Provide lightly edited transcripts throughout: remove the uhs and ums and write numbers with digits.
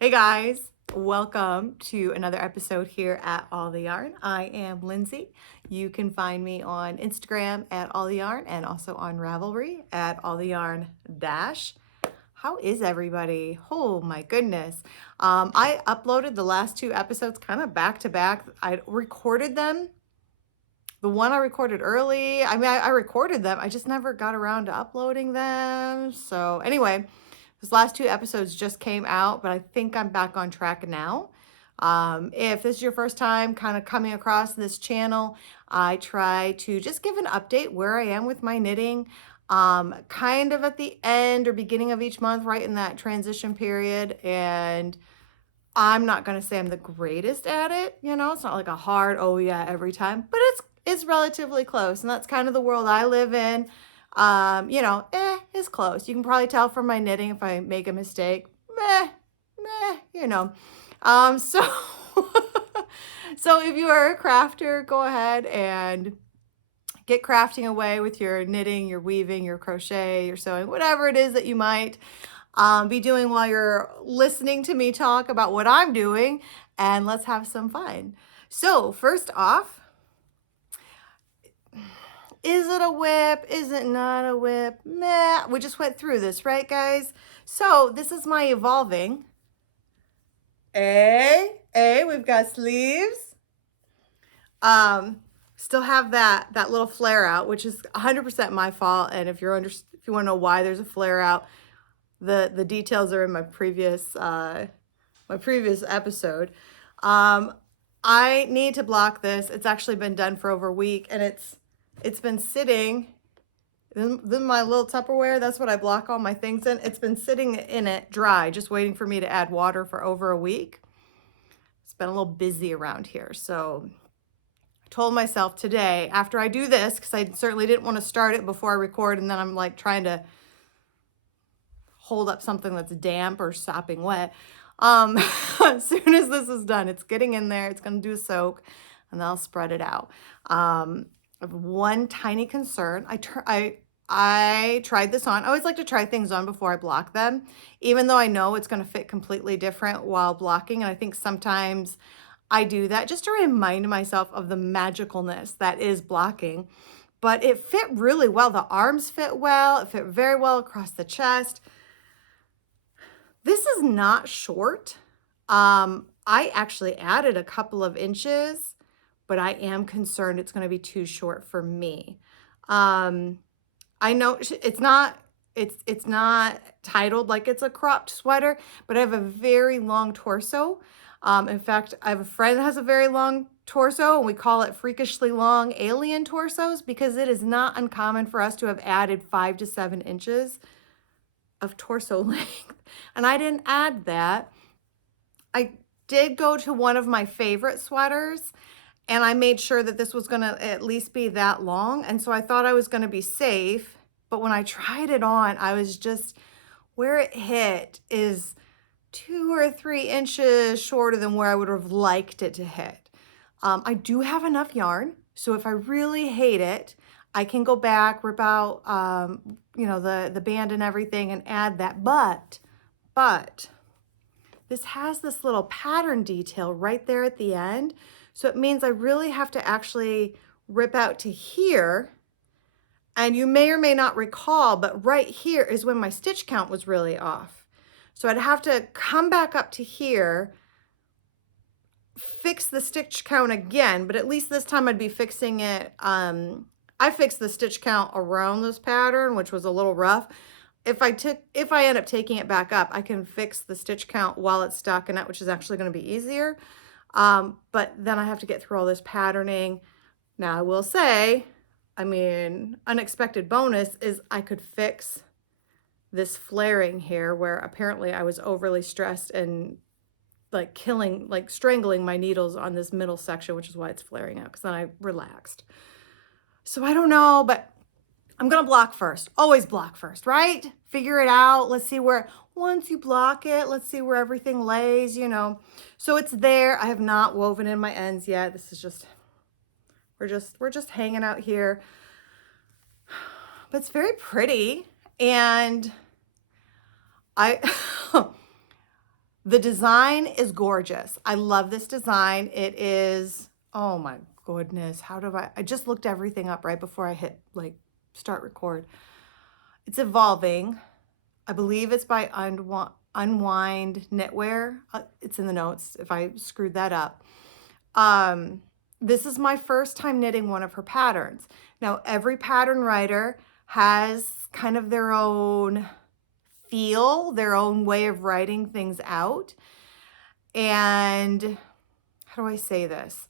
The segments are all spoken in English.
Hey guys, welcome to another episode here at All the Yarn. I am Lindsay. You can find me on Instagram at All the Yarn and also on Ravelry at All the Yarn Dash. How is everybody? Oh my goodness. I uploaded the last two episodes kind of back to back. I recorded them. The one I recorded early, I recorded them. I just never got around to uploading them. So anyway, those last two episodes just came out, but I think I'm back on track now. If this is your first time kind of coming across this channel, I try to just give an update where I am with my knitting, kind of at the end or beginning of each month, right in that transition period. And I'm not going to say I'm the greatest at it. It's not like a hard, oh yeah, every time, but it's relatively close. And that's kind of the world I live in. It's close. You can probably tell from my knitting if I make a mistake. Meh. So so if you are a crafter, go ahead and get crafting away with your knitting, your weaving, your crochet, your sewing, whatever it is that you might be doing while you're listening to me talk about what I'm doing, and let's have some fun. So first off, is it a whip? Is it not a whip? Meh. We just went through this, right, guys? So this is my evolving. We've got sleeves. Still have that little flare out, which is 100% my fault. And if you want to know why there's a flare out, the details are in my previous episode. I need to block this. It's actually been done for over a week, and it's been sitting in my little Tupperware. That's what I block all my things in. It's been sitting in it dry, just waiting for me to add water for over a week. It's been a little busy around here. So I told myself today, after I do this, because I certainly didn't want to start it before I record, and then I'm like trying to hold up something that's damp or sopping wet. As soon as this is done, it's getting in there, it's going to do a soak, and then I'll spread it out. I have one tiny concern. I tried this on. I always like to try things on before I block them, even though I know it's going to fit completely different while blocking. And I think sometimes I do that just to remind myself of the magicalness that is blocking. But it fit really well. The arms fit well. It fit very well across the chest. This is not short. I actually added a couple of inches, but I am concerned it's going to be too short for me. I know it's not titled like it's a cropped sweater, but I have a very long torso. In fact, I have a friend that has a very long torso, and we call it freakishly long alien torsos because it is not uncommon for us to have added 5 to 7 inches of torso length. And I didn't add that. I did go to one of my favorite sweaters, and I made sure that this was going to at least be that long. And so I thought I was going to be safe. But when I tried it on, I was just, where it hit is 2 or 3 inches shorter than where I would have liked it to hit. I do have enough yarn. So if I really hate it, I can go back, rip out, the band and everything and add that. But this has this little pattern detail right there at the end. So it means I really have to actually rip out to here. And you may or may not recall, but right here is when my stitch count was really off. So I'd have to come back up to here, fix the stitch count again, but at least this time I'd be fixing it. I fixed the stitch count around this pattern, which was a little rough. If I end up taking it back up, I can fix the stitch count while it's stocking out, which is actually going to be easier. But then I have to get through all this patterning. Now I will say, unexpected bonus is I could fix this flaring here where apparently I was overly stressed and strangling my needles on this middle section, which is why it's flaring out, because then I relaxed. So I don't know, but I'm going to block first. Always block first, right? Figure it out. Let's see where, once you block it, let's see where everything lays, So it's there. I have not woven in my ends yet. This is just, we're just hanging out here. But it's very pretty. And I The design is gorgeous. I love this design. It is, oh my goodness, how do I just looked everything up right before I hit like start record. It's evolving. I believe it's by Unwind Knitwear. It's in the notes if I screwed that up. This is my first time knitting one of her patterns. Now, every pattern writer has kind of their own feel, their own way of writing things out. And how do I say this?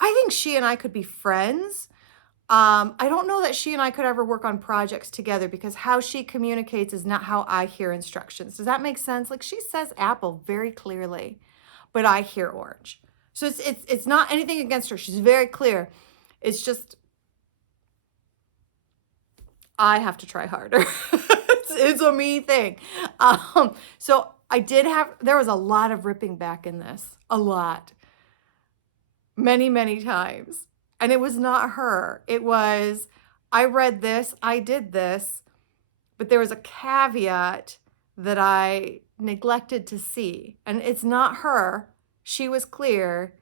I think she and I could be friends. I don't know that she and I could ever work on projects together because how she communicates is not how I hear instructions. Does that make sense? Like she says apple very clearly, but I hear orange. So it's not anything against her. She's very clear. It's just I have to try harder. It's a me thing. So there was a lot of ripping back in this, a lot, many, many times. And it was not her. It was, I read this, I did this, but there was a caveat that I neglected to see. And it's not her. She was clear,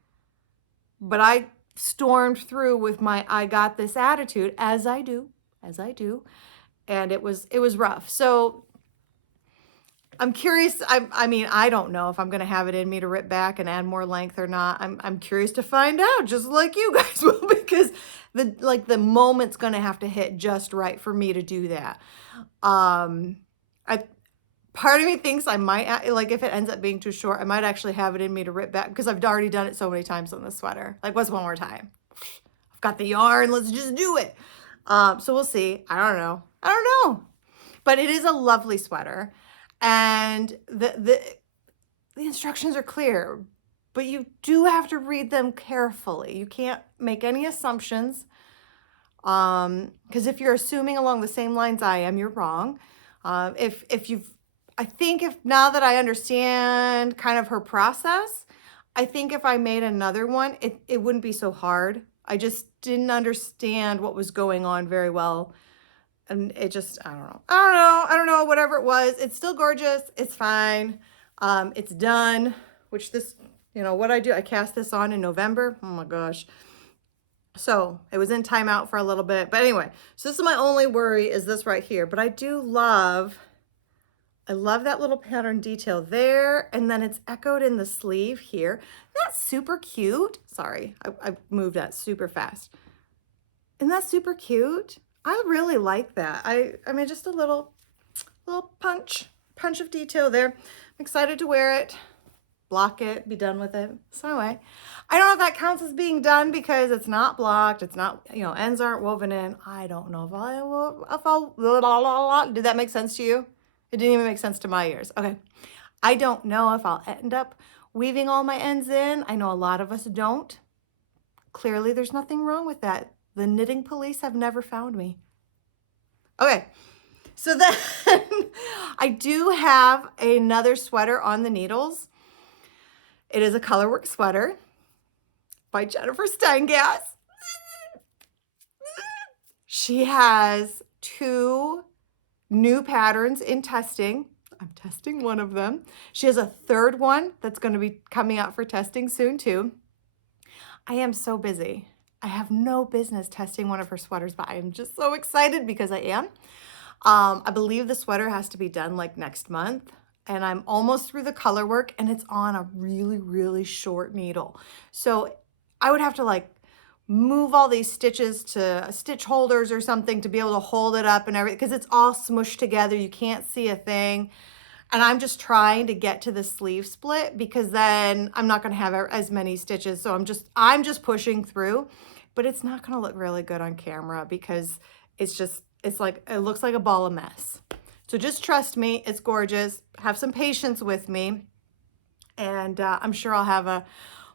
but I stormed through with my I got this attitude, as I do. And it was rough. So I'm curious. I mean, I don't know if I'm going to have it in me to rip back and add more length or not. I'm curious to find out, just like you guys will, because the moment's going to have to hit just right for me to do that. Part of me thinks I might, like if it ends up being too short, I might actually have it in me to rip back because I've already done it so many times on the sweater. Like, what's one more time? I've got the yarn. Let's just do it. So we'll see. I don't know. But it is a lovely sweater. And the instructions are clear, but you do have to read them carefully. You can't make any assumptions. Because if you're assuming along the same lines I am, you're wrong. I think if now that I understand kind of her process, I think if I made another one, it wouldn't be so hard. I just didn't understand what was going on very well. And it just, I don't know, whatever it was. It's still gorgeous. It's fine. It's done, which this, what I do, I cast this on in November. Oh my gosh. So it was in timeout for a little bit. But anyway, so this is my only worry is this right here. But I love that little pattern detail there. And then it's echoed in the sleeve here. That's super cute. Sorry, I moved that super fast. Isn't that super cute? I really like that. I mean, just a little punch of detail there. I'm excited to wear it, block it, be done with it. So anyway, I don't know if that counts as being done because it's not blocked. It's not, ends aren't woven in. I don't know if I'll did that make sense to you? It didn't even make sense to my ears. Okay. I don't know if I'll end up weaving all my ends in. I know a lot of us don't. Clearly, there's nothing wrong with that. The knitting police have never found me. Okay, so then I do have another sweater on the needles. It is a colorwork sweater by Jennifer Steingass. She has 2 new patterns in testing. I'm testing one of them. She has a third one that's going to be coming out for testing soon too. I am so busy. I have no business testing one of her sweaters, but I am just so excited because I am. I believe the sweater has to be done like next month, and I'm almost through the color work, and it's on a really, really short needle. So I would have to like move all these stitches to stitch holders or something to be able to hold it up and everything because it's all smushed together. You can't see a thing. And I'm just trying to get to the sleeve split because then I'm not going to have as many stitches. So I'm just pushing through, but it's not going to look really good on camera because it looks like a ball of mess. So just trust me. It's gorgeous. Have some patience with me. And I'm sure I'll have oh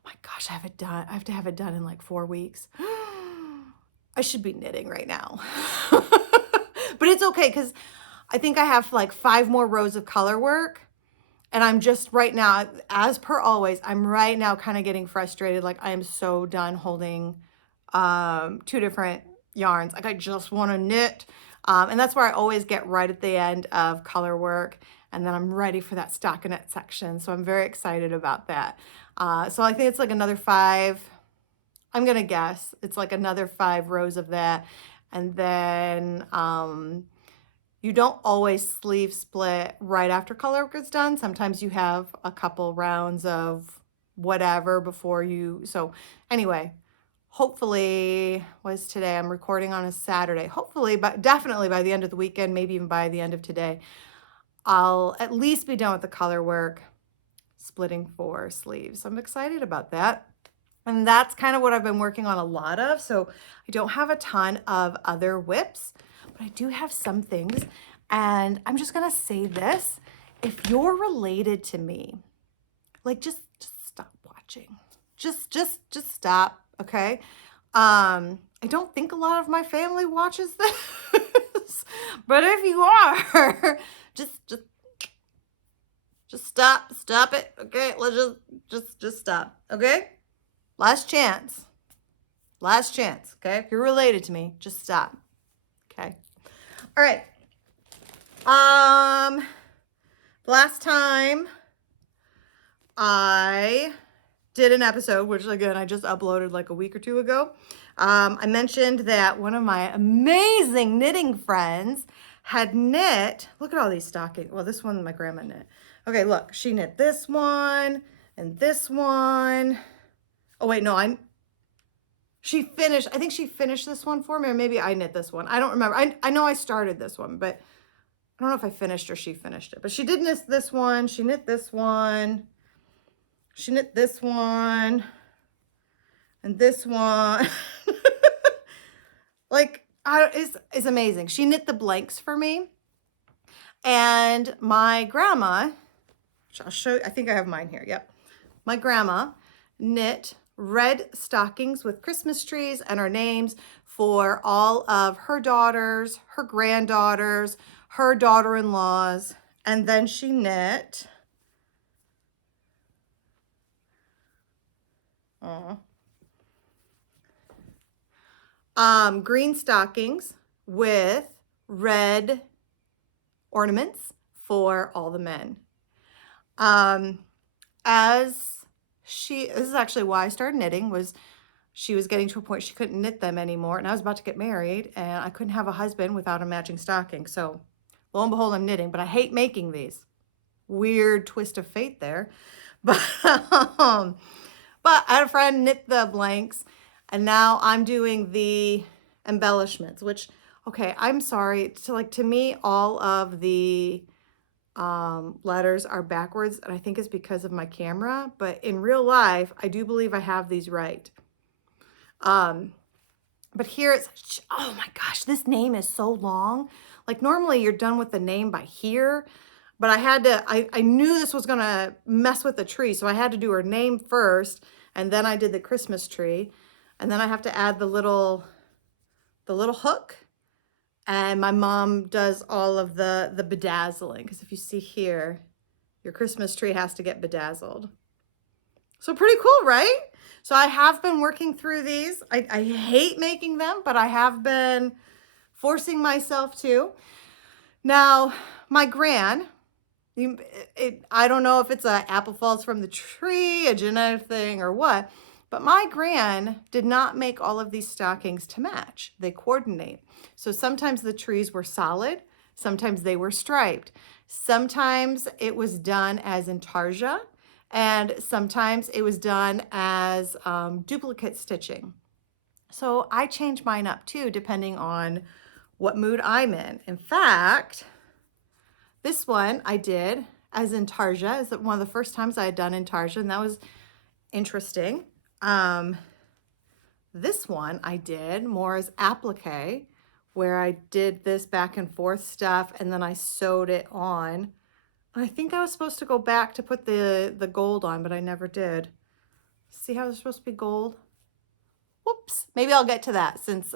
my gosh, I have it done. I have to have it done in like 4 weeks. I should be knitting right now, but it's okay. Cause I think I have like 5 more rows of color work, and I'm just right now, as per always, I'm right now kind of getting frustrated. Like I am so done holding 2 different yarns. Like I just want to knit. And that's where I always get right at the end of color work. And then I'm ready for that stockinette section. So I'm very excited about that. So I think it's like another 5, I'm going to guess it's like another 5 rows of that. And then you don't always sleeve split right after color work is done. Sometimes you have a couple rounds of whatever before you. So anyway, hopefully, was today? I'm recording on a Saturday. Hopefully, but definitely by the end of the weekend, maybe even by the end of today, I'll at least be done with the color work, splitting 4 sleeves. I'm excited about that. And that's kind of what I've been working on a lot of. So I don't have a ton of other whips, but I do have some things. And I'm just going to say this. If you're related to me, like just stop watching. Just stop, okay? I don't think a lot of my family watches this, but if you are, just stop it, okay? Let's just stop, okay? Last chance, okay? If you're related to me, just stop, okay? All right. Last time I did an episode, which again, I just uploaded like a week or 2 ago. I mentioned that one of my amazing knitting friends had knit, look at all these stockings. Well, this one my grandma knit. Okay, look, she knit this one and this one. Oh wait, no, she finished, I think she finished this one for me, or maybe I knit this one. I don't remember. I know I started this one, but I don't know if I finished or she finished it. But she did knit this one, she knit this one. She knit this one and this one. Like, it's amazing. She knit the blanks for me. And my grandma, which I'll show you, I think I have mine here. Yep. My grandma knit red stockings with Christmas trees and our names for all of her daughters, her granddaughters, her daughter-in-laws. And then she knit green stockings with red ornaments for all the men. This is actually why I started knitting, was she was getting to a point she couldn't knit them anymore, and I was about to get married, and I couldn't have a husband without a matching stocking. So lo and behold, I'm knitting, but I hate making these. Weird twist of fate there. But I had a friend knit the blanks, and now I'm doing the embellishments, which, okay, I'm sorry. To me, all of the letters are backwards, and I think it's because of my camera, but in real life, I do believe I have these right. But here it's, oh my gosh, this name is so long. Like normally you're done with the name by here, but I knew this was gonna mess with the tree, so I had to do her name first, and then I did the Christmas tree, and then I have to add the little hook, and my mom does all of the bedazzling, because if you see here, your Christmas tree has to get bedazzled. So pretty cool, right? So I have been working through these. I hate making them, but I have been forcing myself to. Now, my gran, I don't know if it's an apple falls from the tree, a genetic thing or what, but my gran did not make all of these stockings to match. They coordinate. So sometimes the trees were solid, sometimes they were striped. Sometimes it was done as intarsia, and sometimes it was done as duplicate stitching. So I change mine up too, depending on what mood I'm in. In fact, this one I did as intarsia. Is one of the first times I had done intarsia, and that was interesting. This one I did more as applique, where I did this back and forth stuff, and then I sewed it on. I think I was supposed to go back to put the gold on, but I never did. See how it's supposed to be gold? Whoops, maybe I'll get to that since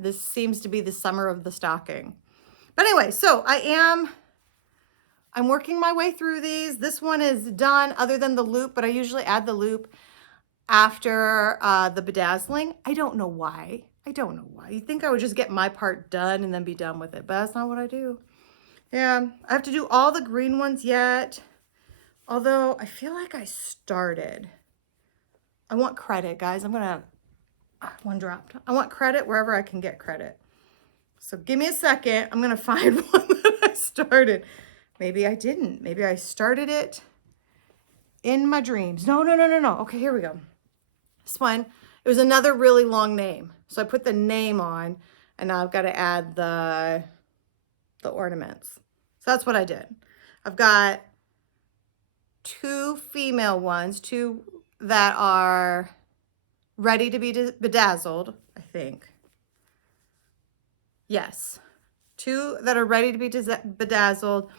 this seems to be the summer of the stocking. But anyway, so I'm working my way through these. This one is done other than the loop, but I usually add the loop after the bedazzling. I don't know why. You'd think I would just get my part done and then be done with it, but that's not what I do. Yeah, I have to do all the green ones yet. Although I feel like I started. I want credit, guys. I'm gonna, one dropped. I want credit wherever I can get credit. So give me a second. I'm gonna find one that I started. Maybe I didn't. Maybe I started it in my dreams. No, no, no, no, no. Okay, here we go. This one, it was another really long name. So I put the name on, and now I've got to add the ornaments. So that's what I did. I've got 2 female ones, 2 that are ready to be bedazzled, I think. Yes, 2 that are ready to be bedazzled.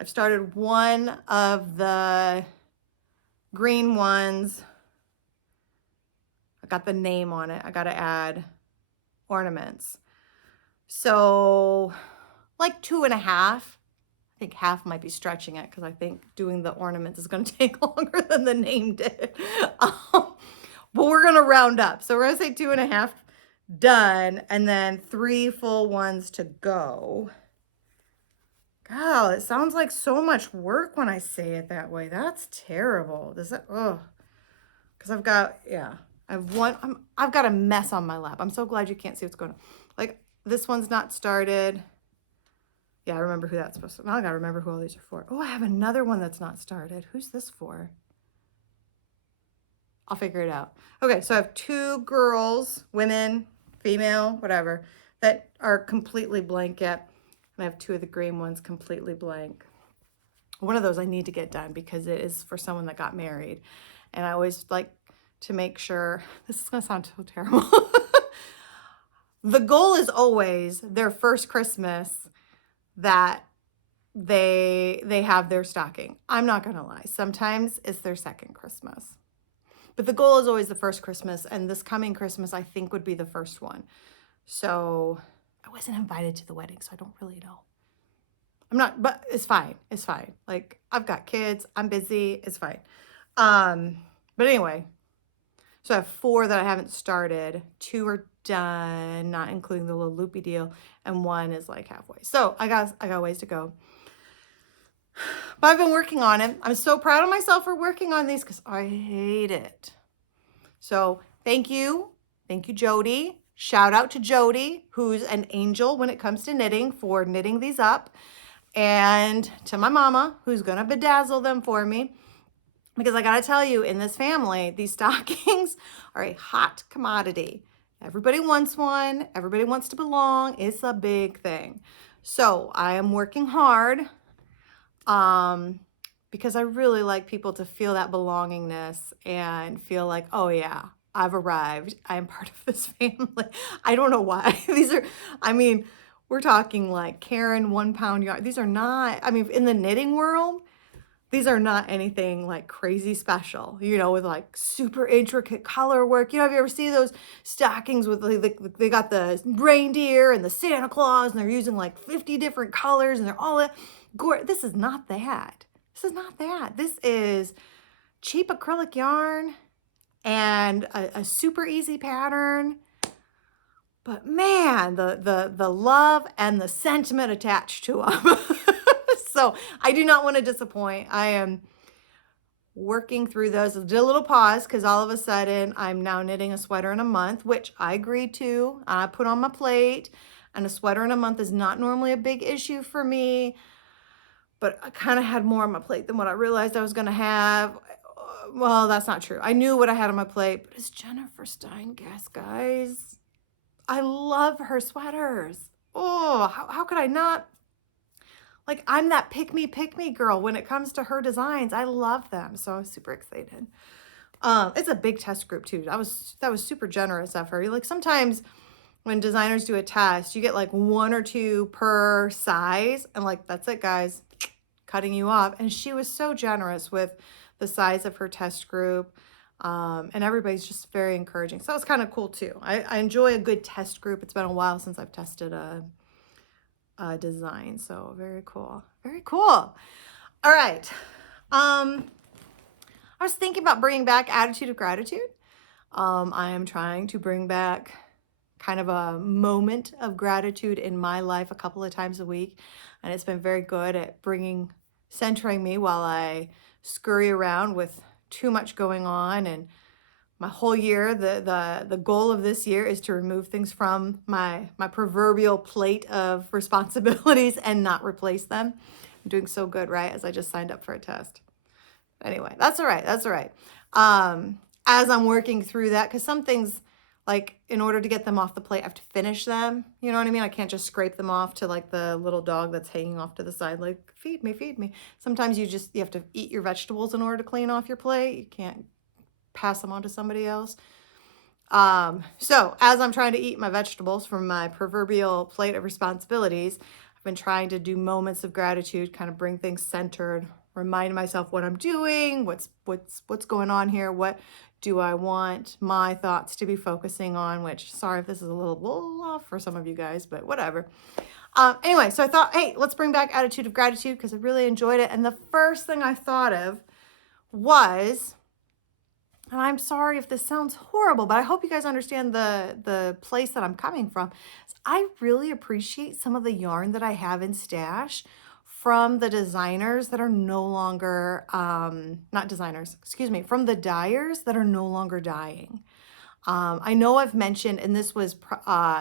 I've started one of the green ones. I got the name on it. I got to add ornaments. So like 2.5. I think half might be stretching it because I think doing the ornaments is going to take longer than the name did. But we're going to round up. So we're going to say 2.5 done, and then 3 full ones to go. God, it sounds like so much work when I say it that way. That's terrible. Does that, ugh. Because I've got, yeah, I've got a mess on my lap. I'm so glad you can't see what's going on. Like, this one's not started. Yeah, I remember who that's supposed to, now I gotta remember who all these are for. Oh, I have another one that's not started. Who's this for? I'll figure it out. Okay, so I have 2 girls, women, female, whatever, that are completely blank yet. And I have 2 of the green ones completely blank. One of those I need to get done because it is for someone that got married. And I always like to make sure, this is gonna sound so terrible. The goal is always their first Christmas that they have their stocking. I'm not gonna lie, sometimes it's their second Christmas. But the goal is always the first Christmas, and this coming Christmas I think would be the first one. So I wasn't invited to the wedding, so I don't really know. I'm not, but it's fine. It's fine. Like, I've got kids, I'm busy, it's fine. But anyway, so I have 4 that I haven't started. 2 are done, not including the little loopy deal, and 1 is like halfway. So I got ways to go. But I've been working on it. I'm so proud of myself for working on these because I hate it. So thank you. Thank you, Jody. Shout out to Jody, who's an angel when it comes to knitting, for knitting these up. And to my mama, who's going to bedazzle them for me. Because I got to tell you, in this family, these stockings are a hot commodity. Everybody wants one. Everybody wants to belong. It's a big thing. So I am working hard because I really like people to feel that belongingness and feel like, oh yeah, I've arrived. I am part of this family. I don't know why. These are, I mean, we're talking like Karen 1 pound yarn. These are not, I mean, in the knitting world, these are not anything like crazy special, you know, with like super intricate color work. You know, have you ever seen those stockings with they got the reindeer and the Santa Claus and they're using like 50 different colors and they're all gorgeous. This is not that. This is not that. This is cheap acrylic yarn and a super easy pattern. But man, the love and the sentiment attached to them. So I do not want to disappoint. I am working through those. I did a little pause because all of a sudden I'm now knitting a sweater in a month, which I agreed to. I put on my plate, and a sweater in a month is not normally a big issue for me, but I kind of had more on my plate than what I realized I was going to have. Well, that's not true. I knew what I had on my plate, but it's Jennifer Stein guest, guys. I love her sweaters. Oh, how could I not? Like, I'm that pick me girl when it comes to her designs. I love them. So I was super excited. It's a big test group too. That was super generous of her. Like, sometimes when designers do a test, you get like 1 or 2 per size. And like, that's it, guys, cutting you off. And she was so generous with the size of her test group. And everybody's just very encouraging. So that was kind of cool too. I enjoy a good test group. It's been a while since I've tested a design. So very cool. Very cool. All right. I was thinking about bringing back Attitude of Gratitude. I am trying to bring back kind of a moment of gratitude in my life a couple of times a week. And it's been very good at centering me while I scurry around with too much going on. And my whole year, the goal of this year is to remove things from my proverbial plate of responsibilities and not replace them. I'm doing so good, right? As I just signed up for a test. Anyway, that's all right. That's all right. As I'm working through that, because some things, like in order to get them off the plate, I have to finish them. You know what I mean? I can't just scrape them off to like the little dog that's hanging off to the side, like, feed me, feed me. Sometimes you have to eat your vegetables in order to clean off your plate. You can't pass them on to somebody else. So as I'm trying to eat my vegetables from my proverbial plate of responsibilities, I've been trying to do moments of gratitude, kind of bring things centered, remind myself what I'm doing, what's going on here, what do I want my thoughts to be focusing on, which, sorry if this is a little off for some of you guys, but whatever. Anyway, so I thought, hey, let's bring back attitude of gratitude because I really enjoyed it. And the first thing I thought of was, and I'm sorry if this sounds horrible, but I hope you guys understand the place that I'm coming from. I really appreciate some of the yarn that I have in stash from the designers that are no longer, not designers, excuse me, from the dyers that are no longer dyeing. I know I've mentioned, and this was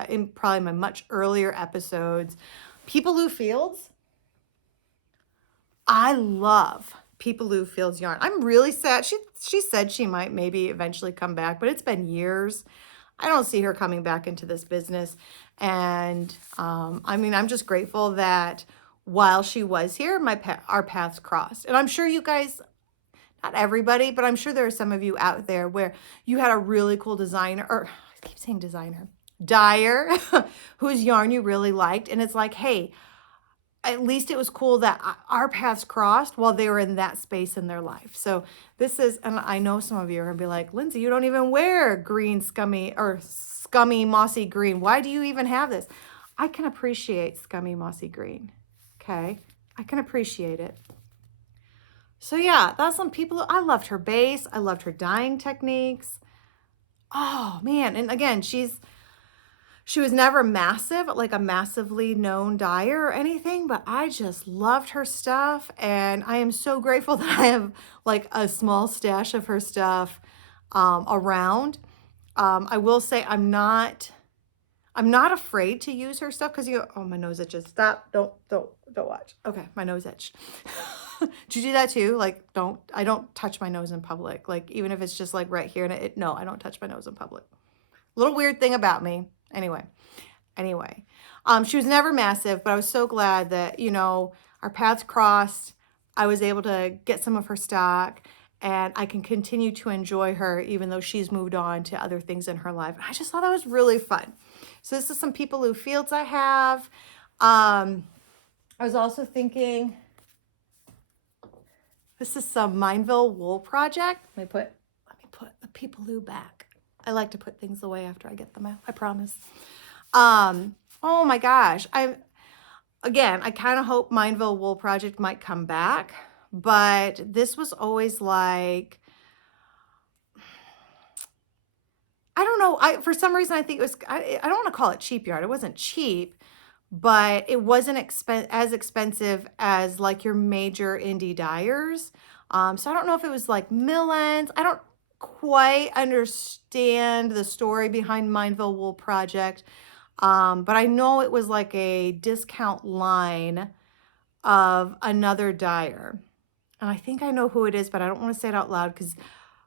in probably my much earlier episodes, Peepaloo Fields. I love Peepaloo Fields yarn. I'm really sad. She said she might maybe eventually come back, but it's been years. I don't see her coming back into this business. And I mean, I'm just grateful that while she was here, our paths crossed. And I'm sure you guys, not everybody, but I'm sure there are some of you out there where you had a really cool designer, or I keep saying designer, dyer, whose yarn you really liked. And it's like, hey, at least it was cool that our paths crossed while they were in that space in their life. So this is, and I know some of you are gonna be like, Lindsay, you don't even wear green scummy mossy green. Why do you even have this? I can appreciate scummy mossy green, okay? I can appreciate it. So yeah, that's some people, I loved her base. I loved her dyeing techniques. Oh man, and again, she was never massive, like a massively known dyer or anything, but I just loved her stuff. And I am so grateful that I have like a small stash of her stuff around. I will say I'm not afraid to use her stuff because you go, oh, my nose itches. Stop. Don't watch. Okay, my nose itched. Do you do that too? Like, I don't touch my nose in public. Like, even if it's just like right here and no, I don't touch my nose in public. Little weird thing about me. Anyway, she was never massive, but I was so glad that, you know, our paths crossed. I was able to get some of her stock and I can continue to enjoy her even though she's moved on to other things in her life. I just thought that was really fun. So this is some Peepaloo Fields I have. I was also thinking, this is some Mineville Wool Project. Let me put the Peepaloo back. I like to put things away after I get them out, I promise. Oh my gosh. I kind of hope Mineville Wool Project might come back, but this was always like, I don't know. For some reason, I think it was, I don't want to call it cheap yarn. It wasn't cheap, but it wasn't as expensive as like your major indie dyers. So I don't know if it was like mill ends. I don't quite understand the story behind Mineville Wool Project. But I know it was like a discount line of another dyer. And I think I know who it is, but I don't want to say it out loud because,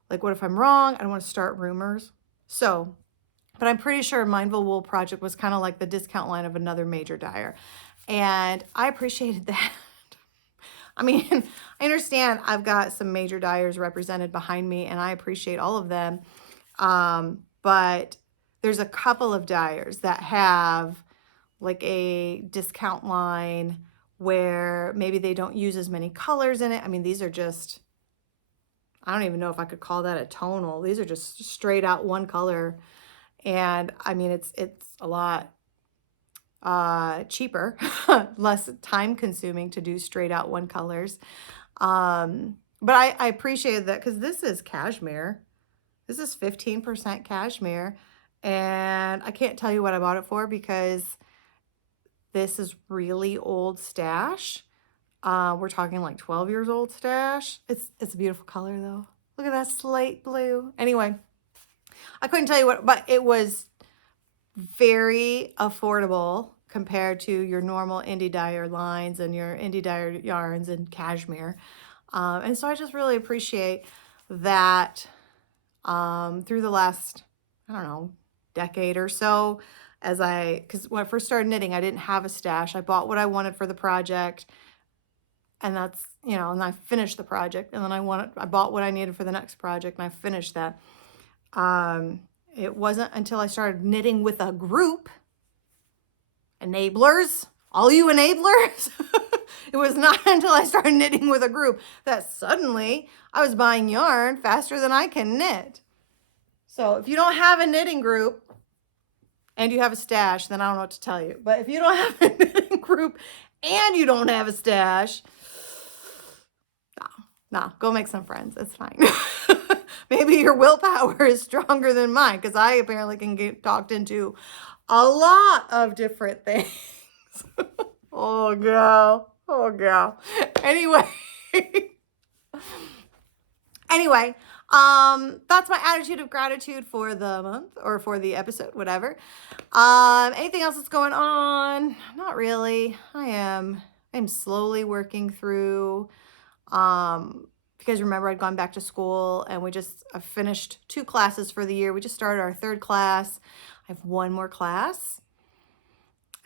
like, what if I'm wrong? I don't want to start rumors. So, but I'm pretty sure Mineville Wool Project was kind of like the discount line of another major dyer. And I appreciated that. I mean, I understand I've got some major dyers represented behind me and I appreciate all of them. But there's a couple of dyers that have like a discount line where maybe they don't use as many colors in it. I mean, these are just, I don't even know if I could call that a tonal. These are just straight out one color. And I mean, it's a lot cheaper, less time consuming to do straight out one colors. But I appreciated that because this is cashmere. This is 15% cashmere. And I can't tell you what I bought it for because this is really old stash. We're talking like 12 years old stash. It's a beautiful color though. Look at that slate blue. Anyway, I couldn't tell you what, but it was very affordable compared to your normal indie dyer lines and your indie dyer yarns and cashmere. And so I just really appreciate that through the last, I don't know, decade or so, because when I first started knitting, I didn't have a stash. I bought what I wanted for the project, and that's, and I finished the project, and then I bought what I needed for the next project, and I finished that. It wasn't until I started knitting with a group, enablers, all you enablers, it was not until I started knitting with a group that suddenly I was buying yarn faster than I can knit. So if you don't have a knitting group and you have a stash, then I don't know what to tell you. But if you don't have a knitting group and you don't have a stash, no, go make some friends. It's fine. Maybe your willpower is stronger than mine because I apparently can get talked into a lot of different things. Oh, girl. Oh, girl. Anyway. Anyway, that's my attitude of gratitude for the month or for the episode, whatever. Anything else that's going on? Not really. I'm slowly working through, because remember I'd gone back to school and I finished 2 classes for the year. We just started our 3rd class. I have 1 more class.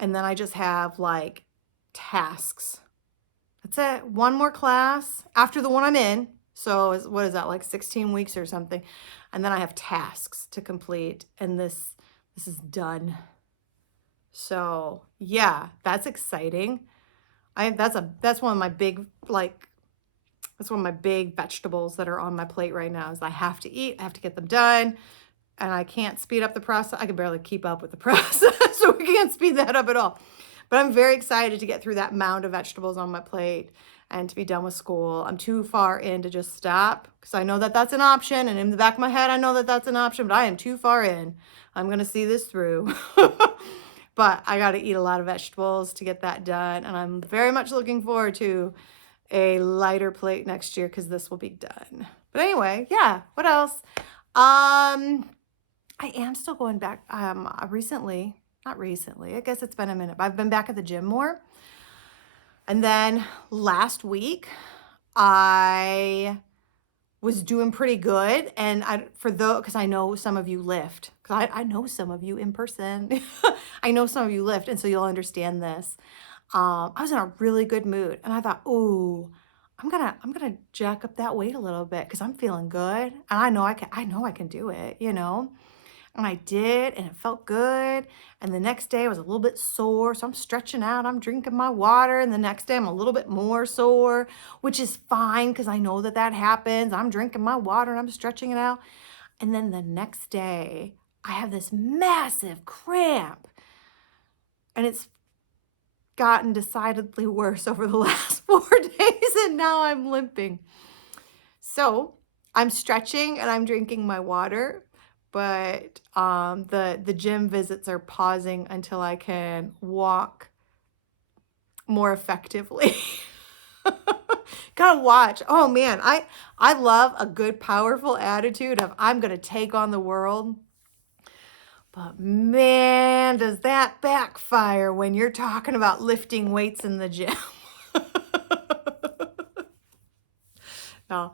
And then I just have like tasks. That's it. 1 more class after the one I'm in. So what is that, like 16 weeks or something? And then I have tasks to complete, and this is done. So yeah, that's exciting. That's one of my big, that's one of my big vegetables that are on my plate right now is I have to eat, I have to get them done, and I can't speed up the process. I can barely keep up with the process, so we can't speed that up at all. But I'm very excited to get through that mound of vegetables on my plate and to be done with school. I'm too far in to just stop because I know that that's an option. And in the back of my head, I know that that's an option, but I am too far in. I'm going to see this through. But I got to eat a lot of vegetables to get that done. And I'm very much looking forward to a lighter plate next year because this will be done. But anyway, yeah, what else? I am still going back recently. Not recently, I guess it's been a minute, but I've been back at the gym more. And then last week, I was doing pretty good. And because I know some of you lift, because I know some of you in person. I know some of you lift, and so you'll understand this. I was in a really good mood, and I thought, ooh, I'm gonna jack up that weight a little bit because I'm feeling good, and I know I can do it, And I did, and it felt good. And the next day I was a little bit sore, so I'm stretching out, I'm drinking my water, and the next day I'm a little bit more sore, which is fine because I know that happens. I'm drinking my water and I'm stretching it out. And then the next day I have this massive cramp, and it's gotten decidedly worse over the last 4 days, and now I'm limping. So I'm stretching and I'm drinking my water, but the gym visits are pausing until I can walk more effectively. Gotta watch. Oh man, I love a good, powerful attitude of I'm gonna take on the world. But man, does that backfire when you're talking about lifting weights in the gym. No,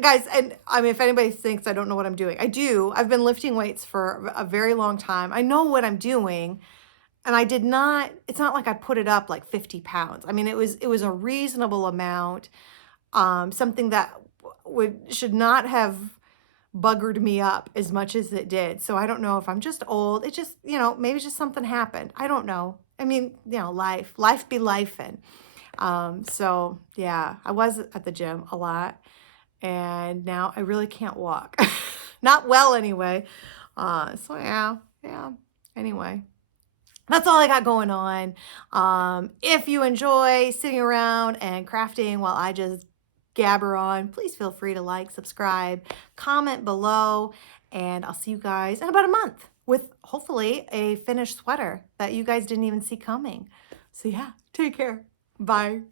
guys, and I mean, if anybody thinks I don't know what I'm doing, I do. I've been lifting weights for a very long time. I know what I'm doing, and it's not like I put it up like 50 pounds. I mean, it was a reasonable amount, something that should not have buggered me up as much as it did. So I don't know if I'm just old. It just, maybe just something happened. I don't know. I mean, life be lifing. So yeah, I was at the gym a lot, and now I really can't walk. Not well anyway. So yeah. Anyway, that's all I got going on. If you enjoy sitting around and crafting while I just gabber on, please feel free to like, subscribe, comment below, and I'll see you guys in about a month. with hopefully a finished sweater that you guys didn't even see coming. So yeah, take care. Bye.